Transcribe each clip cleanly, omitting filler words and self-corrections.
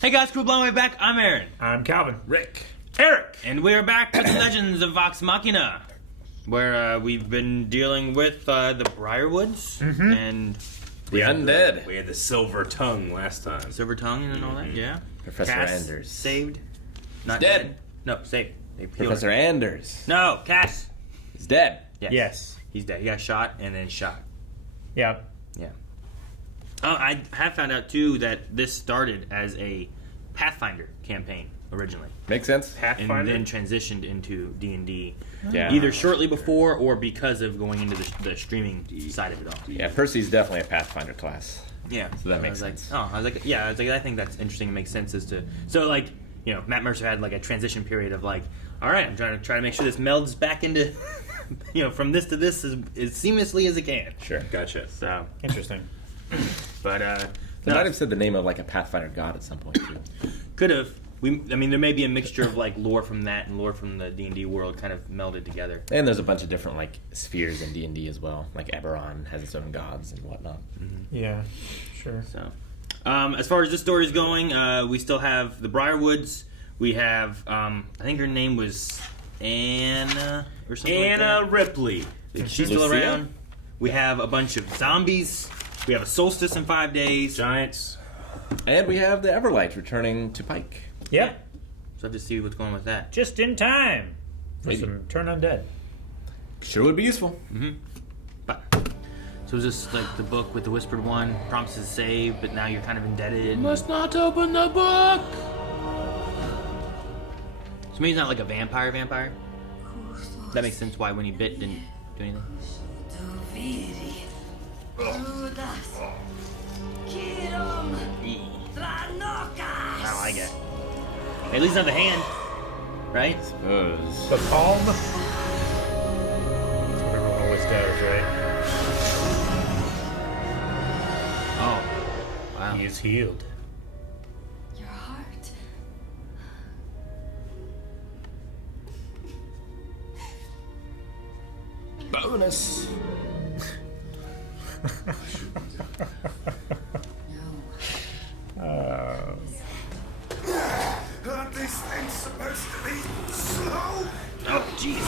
Hey guys, Crew Blown Way Back. I'm Aaron. I'm Calvin. Rick. Eric. And we're back with the Legends of Vox Machina, where we've been dealing with the Briarwoods and The undead. We had the silver tongue last time. Silver Tongue and all that, yeah. Professor Cass Anders. saved. Not dead. No, saved. They healed Professor her. Anders. No, Cass. He's dead. Yes. He's dead. He got shot and then shot. Yeah. Yeah. I have found out too that this started as a Pathfinder campaign originally, Makes sense. Pathfinder. and then transitioned into D&D. Yeah. Either shortly before or because of going into the streaming side of it all. Yeah, Percy's definitely a Pathfinder class. Yeah. So that I makes was like, sense. I think that's interesting. It makes sense as to Matt Mercer had like a transition period of like, all right, I'm trying to make sure this melds back into, from this to this as seamlessly as it can. Sure. Gotcha. So, Interesting. but They might have said the name of like a Pathfinder god at some point too. could have. There may be a mixture of like lore from that and lore from the D&D world kind of melded together. And there's a bunch of different like spheres in D&D as well. Like Eberron has its own gods and whatnot. Yeah. Sure. So, as far as this story is going, we still have the Briarwoods. We have, I think her name was Anna or something Anna like Ripley. that. She's still Lucia? around. We have a bunch of zombies. We have a solstice in 5 days. Giants. And we have the Everlight returning to Pike. Yeah. So I have to see what's going on with that. Just in time for Maybe. some turn undead. Sure would be useful. But, so is this like the book with the Whispered One, promises to save, but now you're kind of indebted? Must not open the book. So maybe he's not like a vampire. That makes sense why when he bit didn't do anything. I don't like it. At least not the hand, right? Suppose. The palm. That's what everyone always does, right? Oh, wow. He is healed. Your heart. Bonus. Aren't these things supposed to be slow? Oh, jeez.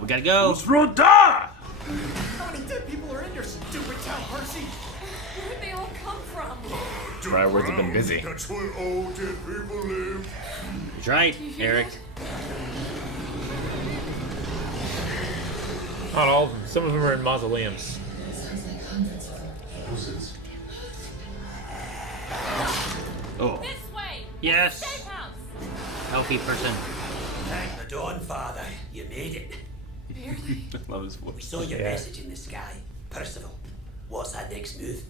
We gotta go. Roda! How many dead people are in your stupid town, Percy? Where did they all come from? Briarwoods have been busy. That's where all dead people live. That's right, Eric. Not all of them. Some of them are in mausoleums. Oh, This way! yes. Safe house! Healthy person. Thank the Dawn Father, you made it. Barely. Love his We voice. saw your Yeah. message in the sky. Percival, what's that next move?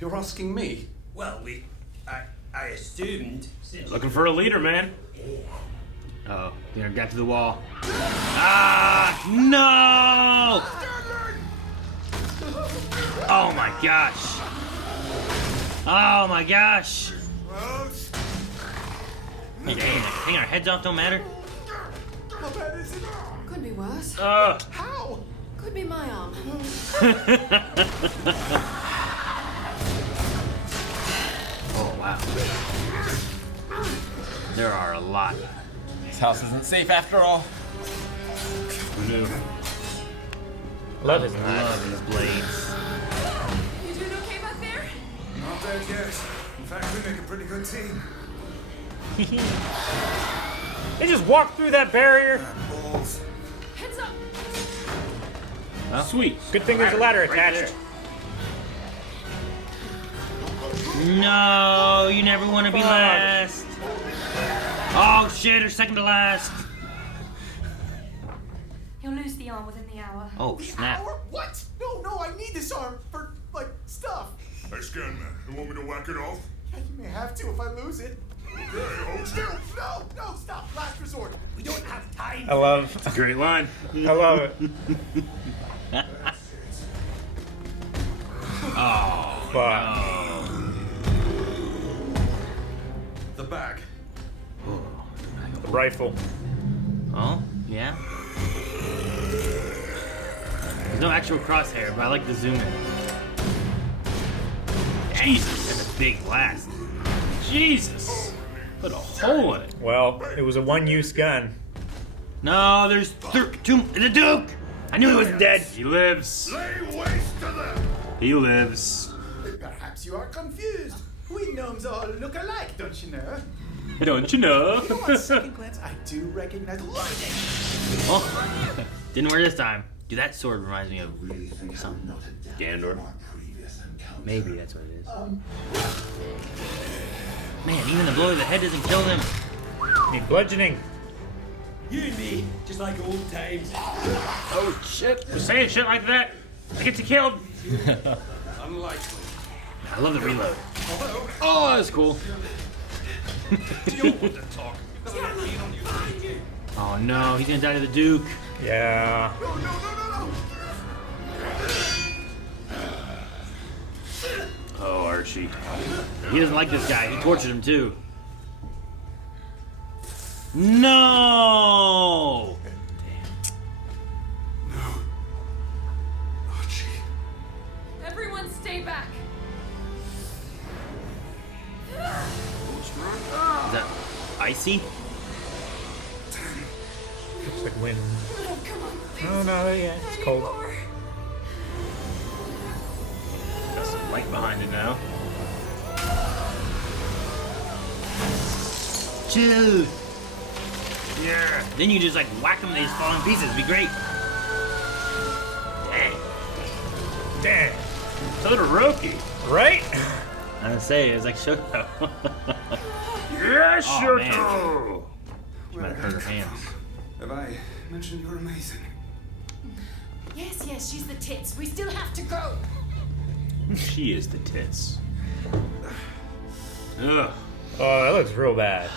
You're asking me? Well, I assumed... Looking for a leader, man. Oh, you got to the wall. Ah, no! Oh my gosh. Oh my gosh. Hey, hang our heads off don't matter. How bad is it? Could be worse. How? Could be my arm. Oh wow. There are a lot. This house isn't safe after all. Love his I knife. love these blades. You doing okay back there? Not dead yet. In fact, we make a pretty good team. They just walked through that barrier. Balls. Heads up! Sweet. Good thing there's a ladder attached. No, you never want to be Fuck. last. Oh shit, or second to last. You'll lose the arm within the hour. Oh snap. Hour? What? No, I need this arm for, like, stuff. Hey, Scanman, you want me to whack it off? Yeah, you may have to if I lose it. Okay, hold still. No, stop. Last resort. We don't have time. I love Great line. it. Oh. Fuck. The bag. The rifle. Oh, yeah. There's no actual crosshair, but I like the zoom in. Jesus, that's a big blast. Jesus. Put a hole in it. Well, it was a one-use gun. No, there's two. The Duke! I knew he wasn't dead. He lives. Lay waste to them! He lives. Perhaps you are confused. We gnomes all look alike, don't you know? Don't you know? You know, on second glance, I do recognize lightning. Oh, didn't work this time. Dude, that sword reminds me of something. Gandor. Maybe that's what it is. Man, even the blow of the head doesn't kill them. Need bludgeoning. You and me, just like old times. Oh, shit. For saying shit like that, I get you killed. Unlikely. I love the reload. Hello? Oh, that's cool. You want to talk? Oh, no, he's gonna die to the Duke. Yeah. No, no, no, no, no! Oh, Archie. He doesn't like this guy. He tortured him, too. No! Archie. Everyone stay back. Is that icy? Looks like wind. Oh, come on, please. Oh no, yeah, it's cold. Anymore. Got some light behind it now. Chill. Yeah. Then you just like whack them and they just fall in pieces. It'd be great. Dang. Damn. Todoroki. Right? I was gonna say, it was like Shoto. Yes, Oh, Shoto. She might have hurt her hands. Have I mentioned you're amazing? Yes, yes, she's the tits. We still have to go. She is the tits. Ugh. Oh, that looks real bad.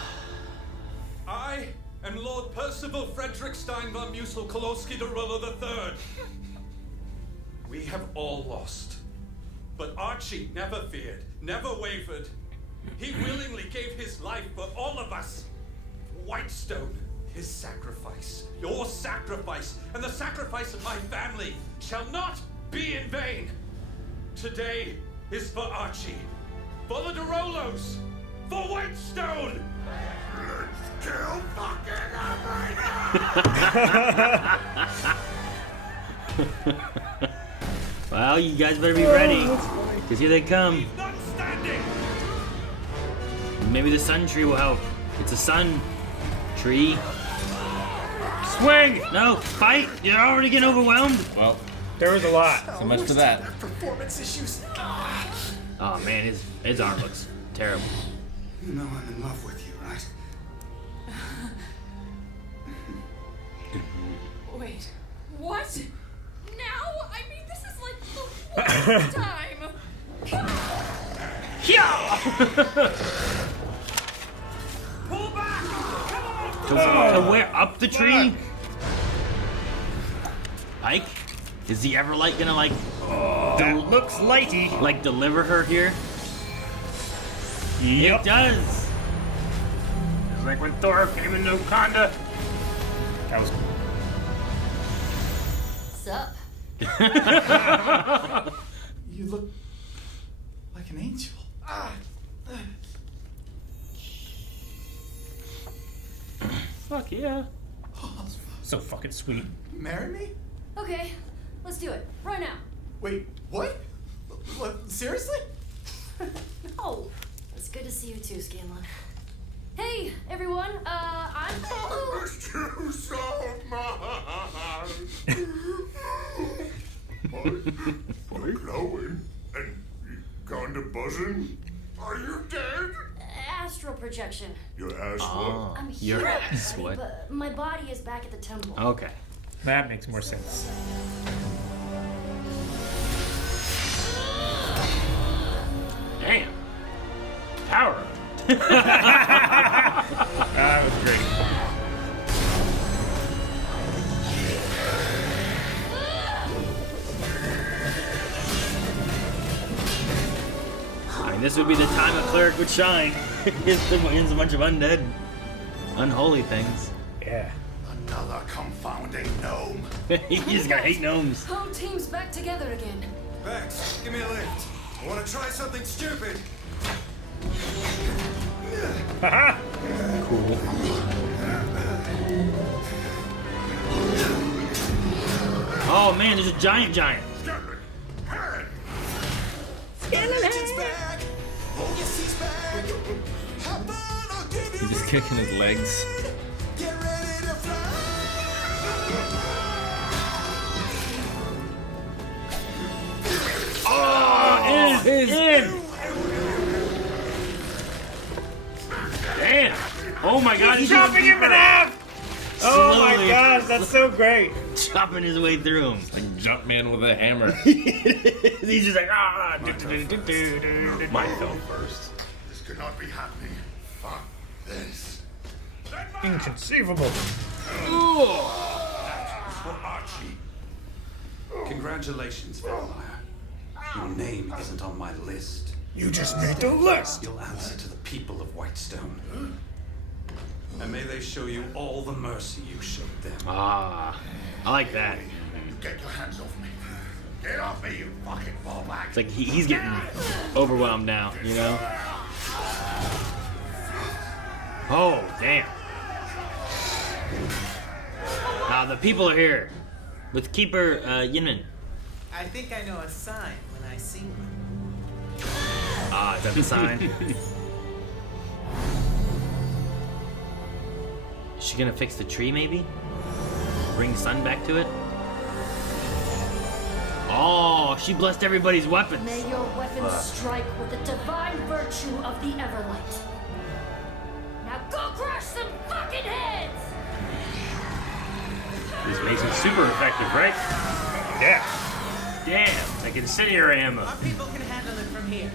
I am Lord Percival Frederick Stein von Musel Kolowski de Rollo III. We have all lost. But Archie never feared, never wavered. He willingly gave his life for all of us. Whitestone, his sacrifice, your sacrifice, and the sacrifice of my family shall not be in vain. Today is for Archie, for the DeRollos, for Whitestone. Let's kill fucking everything! Well, you guys better be ready. Because here they come. Not standing. Maybe the sun tree will help. It's a sun tree. Swing! No, fight! You're already getting overwhelmed. Well, There was a lot. so much for that. Performance issues. Oh man, his arm looks terrible. You know I'm in love with you, right? Wait, what? Now? I mean, this is like the worst time. Pull back. Come on. To where? Up the tree? Ike? Is the Everlight gonna like That looks lighty. like deliver her here? Yep. It does. It's like when Thor came into Wakanda. That was Sup? You look like an angel. Fuck yeah. so fucking sweet. Marry me? Okay, let's do it. Right now. Wait, what? What? Seriously? Oh, it's good to see you too, Scanlon. Hey, everyone. I'm. You so much. You're glowing and kinda buzzing. Are you dead? Astral projection. Your ass Oh, I'm your here, ass buddy, what? but my body is back at the temple. Okay. That makes more sense. Damn. Power up. That was great. I mean, this would be the time a cleric would shine. Against a bunch of undead, unholy things. Yeah. Another confounding gnome. You just gotta hate gnomes. Whole team's back together again. Vex, give me a lift. I want to try something stupid. Haha! Cool. Oh man, there's a giant. Legion's back. Oh yes, he's back. Have fun, I'll give you. He's just kicking his legs. Get ready to fly. In. Damn! Oh my god, he's chopping chopping him in half! Oh my Slowly. gosh, that's so great! Chopping his way through him. Like Jumpman with a hammer. He's just like ah. Mine fell first. This could not be happening. Fuck this. Inconceivable. For Archie. Congratulations, vampire. Your name isn't on my list. You just made the list! You'll answer to the people of Whitestone. And may they show you all the mercy you showed them. Ah, I like that. Get your hands off me. Get off me, you fucking ballbag. It's like he's getting overwhelmed now, you know? Oh, damn. The people are here with Keeper Yinmin. I think I know a sign when I see one. Ah, is that the sign? Is she gonna fix the tree, maybe? Bring the sun back to it? Oh, she blessed everybody's weapons. May your weapons strike with the divine virtue of the Everlight. Now go crush some fucking heads! This makes it super effective, right? Yeah. Damn, like incendiary ammo. Our people can handle it from here.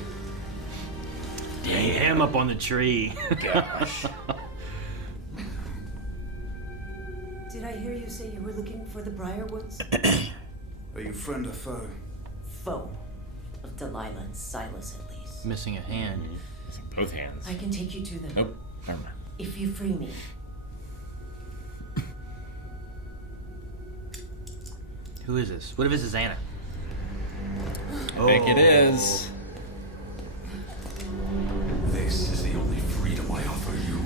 Dang him up on the tree. Gosh. Did I hear you say you were looking for the Briarwoods? Are you friend or foe? Foe of Delilah and Silas, at least. Missing a hand. Both hands. I can take you to them. Nope. Never mind. If you free me. Who is this? What if this is Anna? I think it is. This is the only freedom I offer you.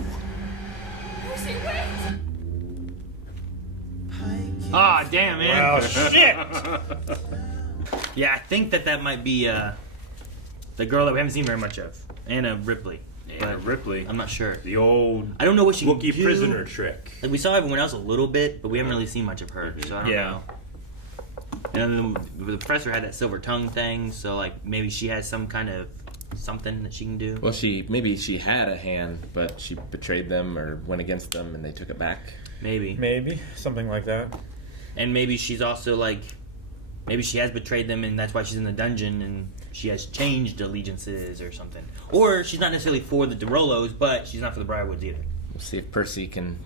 Percy, wait! Ah, damn, man. Well, shit! Yeah, I think that might be the girl that we haven't seen very much of, Anna Ripley. Anna But Ripley. I'm not sure. The old I don't know what she can Wookiee do. prisoner trick. Like we saw everyone else a little bit, but we haven't really seen much of her. So I don't know. And then the professor had that silver tongue thing, so like maybe she has some kind of something that she can do. Well, maybe she had a hand, but she betrayed them or went against them, and they took it back. Maybe. Maybe. Something like that. And maybe she's also like, maybe she has betrayed them, and that's why she's in the dungeon, and she has changed allegiances or something. Or she's not necessarily for the DeRollos, but she's not for the Briarwoods either. We'll see if Percy can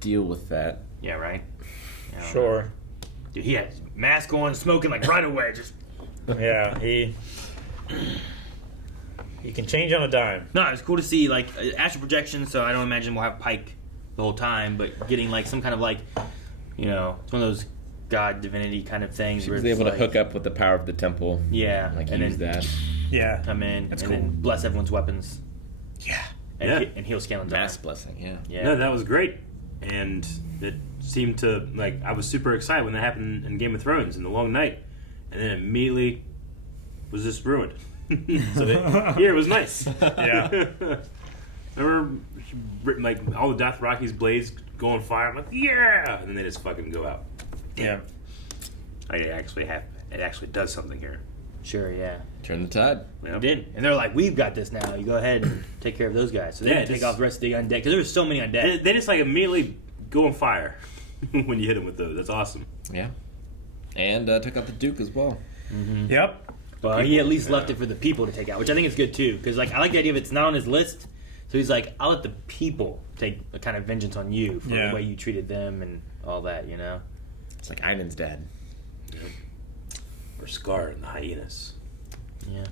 deal with that. Yeah, right. I don't know. Sure. Dude, he had his mask on, smoking like right away. Just Yeah, he can change on a dime. no, it's cool to see like astral projection. So I don't imagine we'll have Pike the whole time, but getting like some kind of like, you know, it's one of those god divinity kind of things. She where was it's able to like, hook up with the power of the temple. Yeah, Like and use then that. Yeah. come in That's and cool. then bless everyone's weapons. Yeah. And, Yeah. and heal Scalen's Mass arm. blessing, yeah. Yeah. No, that was great. And it seemed to, like, I was super excited when that happened in Game of Thrones in The Long Night. And then immediately was just ruined. Here, it was nice. Yeah. Remember, like, all the Dothraki's blades go on fire? I'm like, yeah! And then they just fucking go out. Yeah. It actually does something here. Sure, yeah. Turn the tide. Yep. It did. And they're like, we've got this now. You go ahead and take care of those guys. So they Yeah, had to take just- off the rest of the undead. Because there were so many undead. They just, like, immediately go on fire when you hit them with those. That's awesome. Yeah. And took out the Duke as well. Yep. But he at least left it for the people to take out, which I think is good too. Because like I like the idea of it's not on his list. So he's like, I'll let the people take a kind of vengeance on you for Yeah. the way you treated them and all that, you know? It's like Einan's dad. Or Scar and the hyenas. Yeah.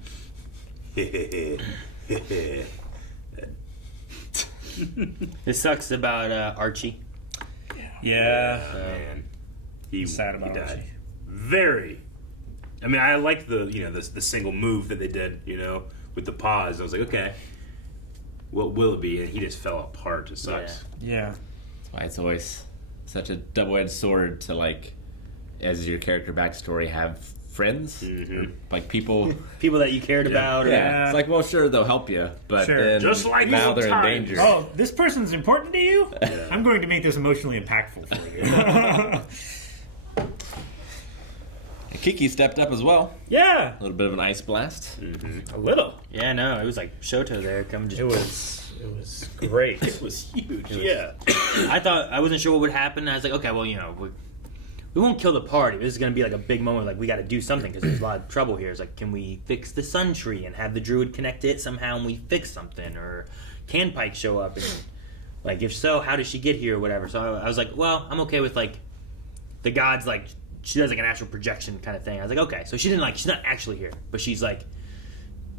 This sucks about Archie. Yeah. Man. He Sad about died Archie. very, I mean, I like the the single move that they did, with the pause. I was like, okay, what will it be? And he just fell apart. It sucks. Yeah. That's why it's always such a double-edged sword to, like, as your character backstory, have friends, or, like, people that you cared about. Yeah, it's like, well, sure, they'll help you, but then just like now old they're times. in danger. Oh, this person's important to you? Yeah. I'm going to make this emotionally impactful for you. Kiki stepped up as well. Yeah. A little bit of an ice blast. A little. Yeah, no, it was like Shoto there. Come just. It was great. It was huge. I wasn't sure what would happen. I was like, okay, well, we won't kill the party. This is going to be like a big moment. Like, we got to do something because there's a lot of trouble here. It's like, can we fix the sun tree and have the druid connect to it somehow and we fix something? Or can Pike show up? And, like, if so, how does she get here or whatever? So I was like, well, I'm okay with, like, the gods, like, she does, like, an astral projection kind of thing. I was like, okay. So she's not actually here, but she's, like,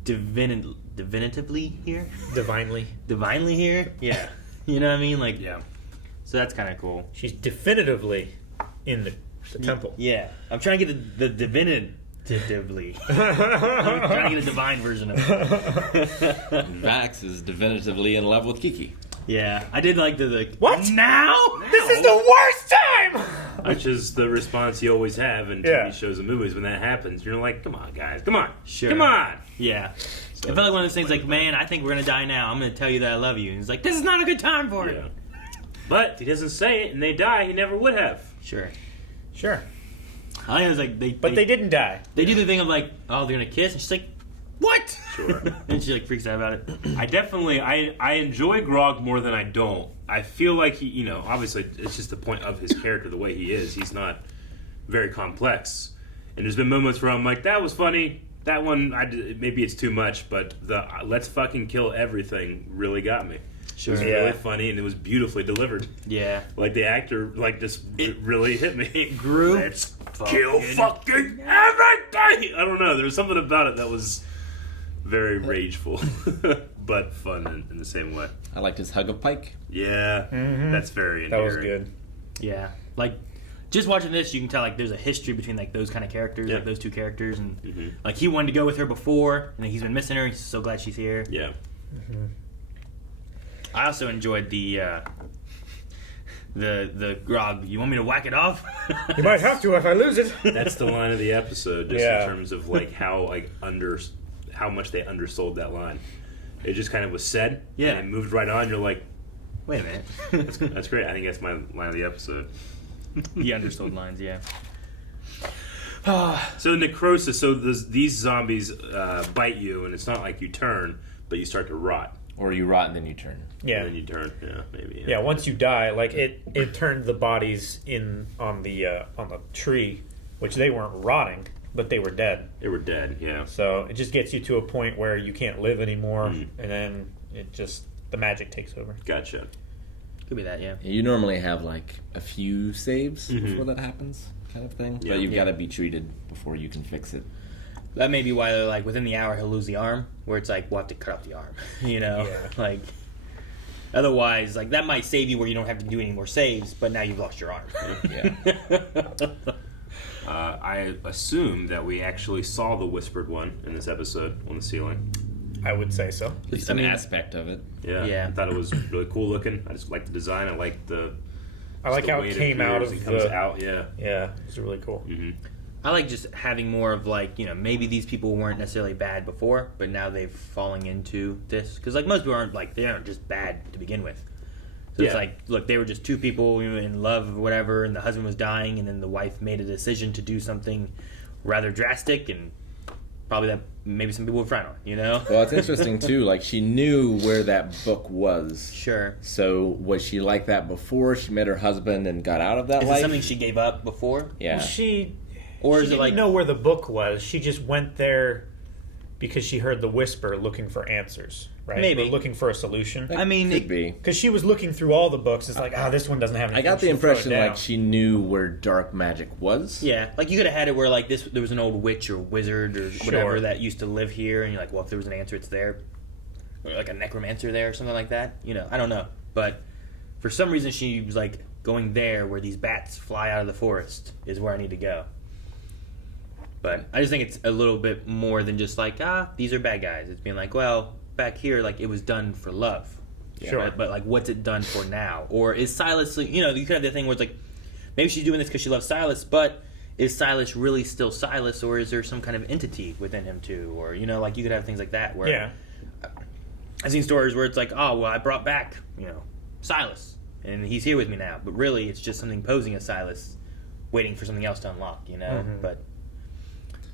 divinely here? Divinely here? Yeah. You know what I mean? Like, Yeah. So that's kind of cool. She's definitively in the temple. Yeah. I'm trying to get the definitively. I'm trying to get a divine version of it. Vax is definitively in love with Kiki. Yeah. I did like the What? Now? This is the worst time! Which is the response you always have in Yeah. TV shows and movies when that happens. You're like, come on, guys. Come on. Sure. Come on. Yeah. It felt like one of those things like, man, I think we're going to die now. I'm going to tell you that I love you. And he's like, this is not a good time for it. Yeah. But if he doesn't say it and they die, he never would have. Sure. Sure. I think it was like, They didn't die. They do the thing of like, oh, they're going to kiss. And she's like, what? Sure. And she like freaks out about it. I enjoy Grog more than I don't. I feel like he, obviously it's just the point of his character, the way he is. He's not very complex. And there's been moments where I'm like, that was funny. That one, maybe it's too much, but the let's fucking kill everything really got me. It was really funny, and it was beautifully delivered. Yeah. Like, the actor, really hit me. It grew. Let's kill fucking everything! I don't know, there was something about it that was very rageful, but fun in the same way. I liked his hug of Pike. Yeah, that's very That endearing. was good. Yeah. Like, just watching this, you can tell, like, there's a history between, like, those kind of characters, like, those two characters. And, like, he wanted to go with her before, and he's been missing her. He's so glad she's here. Yeah. I also enjoyed the Grog, you want me to whack it off? You might have to if I lose it. That's the line of the episode, just Yeah. in terms of, like, how much they undersold that line. It just kind of was said, Yeah. and it moved right on. You're like, Wait a minute. that's great. I think that's my line of the episode. The undersold lines, yeah. So necrosis. So these zombies bite you, and it's not like you turn, but you start to rot. Or you rot and then you turn. Yeah. And then you turn. Yeah, maybe. Yeah, once you die, like it turned the bodies in on the tree, which they weren't rotting, but they were dead. They were dead. Yeah. So it just gets you to a point where you can't live anymore, and then the magic takes over. Gotcha. Could be that, yeah. You normally have like a few saves before that happens, kind of thing. Yeah. But you've got to be treated before you can fix it. That may be why they're like, within the hour he'll lose the arm, where it's like, we'll have to cut off the arm, Yeah. Like, otherwise, like, that might save you where you don't have to do any more saves, but now you've lost your arm. Yeah. I assume that we actually saw the whispered one in this episode on the ceiling. I would say so. It's an aspect of it. Yeah. I thought it was really cool looking. I just like the design. I like I like how it came out of and comes the. out. Yeah. Yeah, it's really cool. I like just having more of, like, maybe these people weren't necessarily bad before, but now they've fallen into this. Because, like, most people aren't, like, they aren't just bad to begin with. So it's like, look, they were just two people in love or whatever, and the husband was dying, and then the wife made a decision to do something rather drastic, and probably that maybe some people would frown on, Well, it's interesting, too. Like, she knew where that book was. Sure. So was she like that before she met her husband and got out of that Is life? it something she gave up before? Yeah. Well, Or she is it didn't like know where the book was. She just went there because she heard the whisper looking for answers, right? Maybe. Or looking for a solution. I mean, Could be. Because she was looking through all the books. It's like, this one doesn't have anything. I got the She'll throw it impression down. like she knew where dark magic was. Yeah, like you could have had it where like there was an old witch or wizard or whatever Sure. that used to live here, and you're like, well, if there was an answer, it's there, or like a necromancer there or something like that. I don't know, but for some reason she was like going there where these bats fly out of the forest is where I need to go. But I just think it's a little bit more than just like, these are bad guys. It's being like, well, back here, like, it was done for love. Yeah. Sure. But like, what's it done for now? Or is Silas, you know, you could have the thing where it's like, maybe she's doing this because she loves Silas, but is Silas really still Silas, or is there some kind of entity within him too? Or, you know, like, you could have things like that where... Yeah. I've seen stories where it's like, oh, well, I brought back, you know, Silas, and he's here with me now. But really, it's just something posing as Silas, waiting for something else to unlock, you know? Mm-hmm. But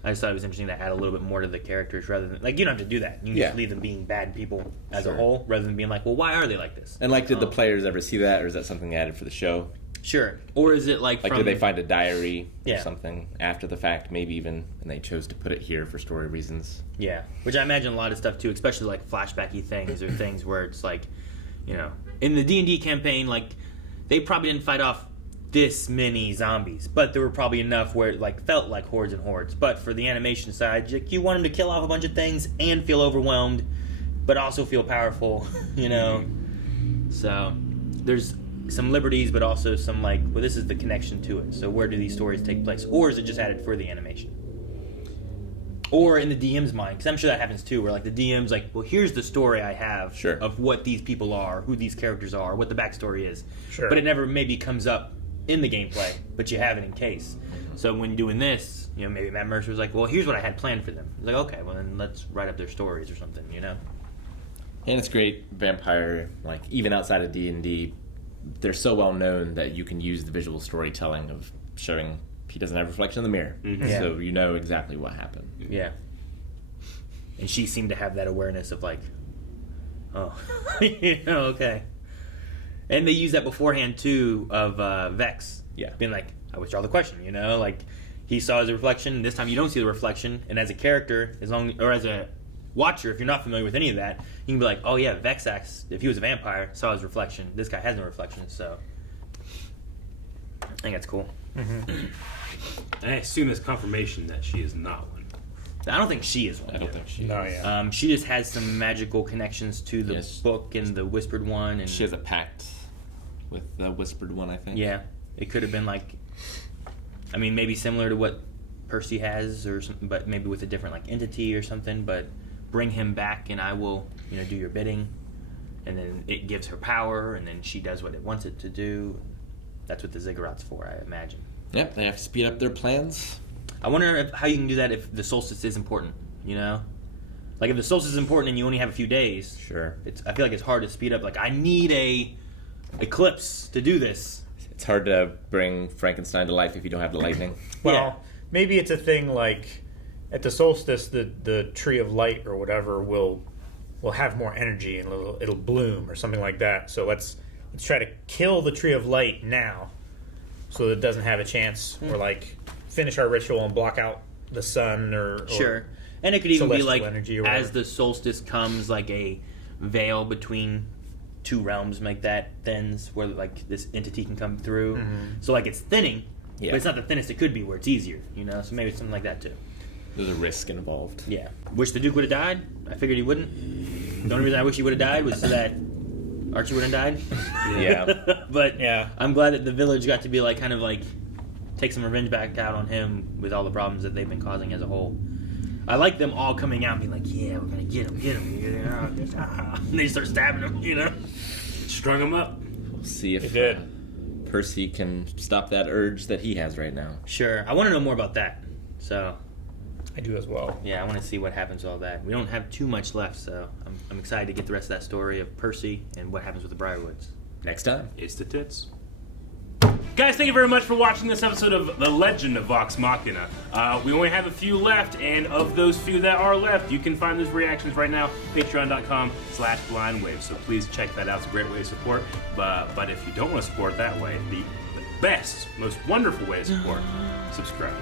I just thought it was interesting to add a little bit more to the characters rather than... Like, you don't have to do that. You can just leave them being bad people as a whole, rather than being like, well, why are they like this? And, like, did the players ever see that, or is that something added for the show? Sure. Or is it like did they find a diary or Yeah. something after the fact, maybe even, and they chose to put it here for story reasons? Yeah. Which I imagine a lot of stuff, too, especially, like, flashbacky things or things where it's like, you know... In the D&D campaign, like, they probably didn't fight off this many zombies, but there were probably enough where it, like, felt like hordes and hordes. But for the animation side, you want them to kill off a bunch of things and feel overwhelmed, but also feel powerful, you know? So, there's some liberties, but also some, like, well, this is the connection to it. So where do these stories take place? Or is it just added for the animation? Or in the DM's mind, because I'm sure that happens too, where, like, the DM's like, well, here's the story I have of what these people are, who these characters are, what the backstory is. Sure. But it never maybe comes up in the gameplay, but you have it in case. So when doing this, you know, maybe Matt Mercer was like, well, here's what I had planned for them. He's like, okay, well, then let's write up their stories or something, you know? And it's great, vampire, like, even outside of D&D, they're so well known that you can use the visual storytelling of showing he doesn't have a reflection in the mirror. Mm-hmm. Yeah. So you know exactly what happened. Yeah. And she seemed to have that awareness of, like, oh, you know, okay. And they use that beforehand, too, of Vex. Yeah. Being like, I withdraw the question, you know? Like, he saw his reflection, this time you don't see the reflection, and as a character, as a watcher, if you're not familiar with any of that, you can be like, oh yeah, Vexax, if he was a vampire, saw his reflection. This guy has no reflection, so I think that's cool. Mm-hmm. I assume it's confirmation that she is not one. I don't think she is one. I don't think she No, is. yeah. She just has some magical connections to the book and the Whispered One. And She has a pact with the Whispered One, I think. yeah, it could have been like, I mean, maybe similar to what Percy has, or something, but maybe with a different like entity or something. But bring him back, and I will, you know, do your bidding. And then it gives her power, and then she does what it wants it to do. That's what the Ziggurats for, I imagine. Yep, they have to speed up their plans. I wonder how you can do that if the solstice is important, you know? Like, if the solstice is important and you only have a few days, Sure. I feel like it's hard to speed up. Like, I need a eclipse to do this. It's hard to bring Frankenstein to life if you don't have the lightning. Well, maybe it's a thing like at the solstice, the tree of light or whatever will have more energy and it'll bloom or something like that. So let's try to kill the tree of light now, so that it doesn't have a chance, or like finish our ritual and block out the sun or Sure. And it could even be like, energy or as whatever. the solstice comes, like a veil between two realms, make that thins, where like this entity can come through. Mm-hmm. So like it's thinning, Yeah. but it's not the thinnest it could be, where it's easier, you know? So maybe it's something like that too. There's a risk involved. Yeah. Wish the Duke would have died. I figured he wouldn't. The only reason I wish he would have died was so that Archie wouldn't have died. Yeah. But Yeah. I'm glad that the village got to be like, kind of like, take some revenge back out on him with all the problems that they've been causing as a whole. I like them all coming out and being like, yeah, we're gonna get him. And they start stabbing him, you know? Strung him up. We'll see if It did. Percy can stop that urge that he has right now. Sure. I want to know more about that. So, I do as well. yeah, I want to see what happens with all that. We don't have too much left, so I'm excited to get the rest of that story of Percy and what happens with the Briarwoods. Next time. It's the tits. Guys, thank you very much for watching this episode of The Legend of Vox Machina. We only have a few left, and of those few that are left, you can find those reactions right now, patreon.com/blindwave. So please check that out. It's a great way to support. But if you don't want to support that way, the best, most wonderful way to support, subscribe.